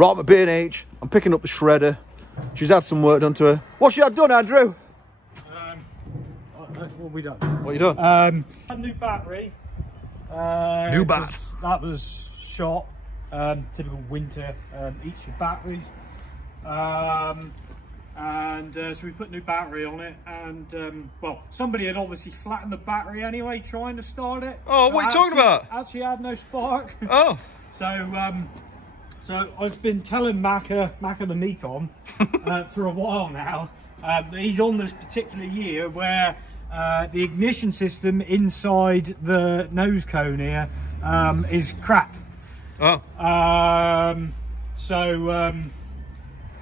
Right, my B&H. I'm picking up the shredder. She's had some work done to her. What's she had done, Andrew? What have we done? What you done? A new battery. New bat. That was shot. Typical winter eats your batteries. So we put new battery on it, and well, somebody had obviously flattened the battery anyway, trying to start it. Oh, what are you talking about? Actually had no spark. Oh. So I've been telling Macca the Mecon for a while now that he's on this particular year where the ignition system inside the nose cone here is crap. Oh.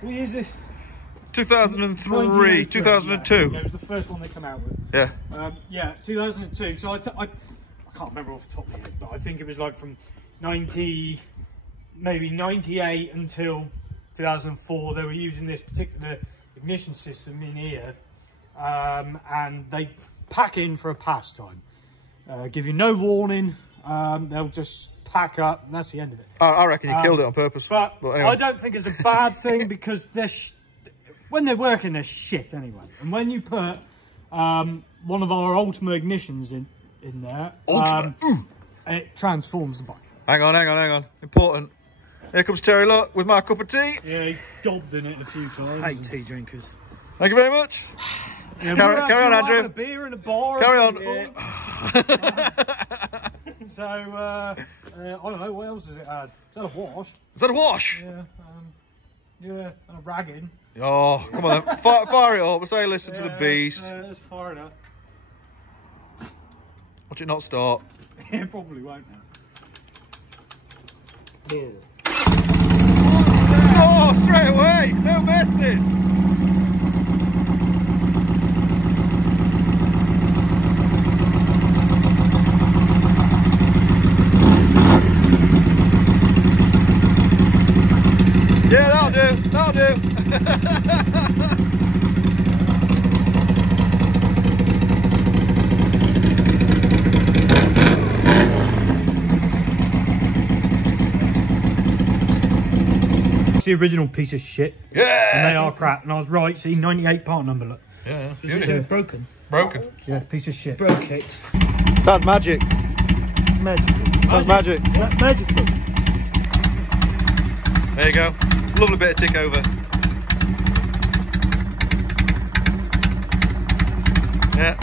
What year is this? 2003, 2002. Yeah, it was the first one they come out with. Yeah. Yeah, 2002. So I can't remember off the top of my head, but I think it was like from 90, maybe 98 until 2004. They were using this particular ignition system in here, and they pack in for a pastime. Give you no warning. They'll just pack up, and that's the end of it. I reckon you killed it on purpose. But anyway. I don't think it's a bad thing because when they're working, they're shit anyway. And when you put one of our Ultima ignitions in there, it transforms the bike. Hang on. Important. Here comes Terry, look, with my cup of tea. Yeah, he gobbed in it a few times. Hate tea drinkers. Thank you very much. Yeah, carry on, Andrew. A beer in a bar. Carry on. So, I don't know, what else has it had? Is that a wash? Is that a wash? Yeah, yeah, and a ragging. Oh, come on then. Fire it up. Say listen to the beast. Let's fire it up. Watch it not start. It probably won't now. Oh, straight away. No messing. Yeah, that'll do. It's the original piece of shit. Yeah. And they are crap. And I was right. See, 98 part number. Look. Yeah. Broken. Yeah, piece of shit. Broke it. Sounds magic. Magic. Sounds magic. Yeah, magic. There you go. Lovely bit of tick over. Yeah.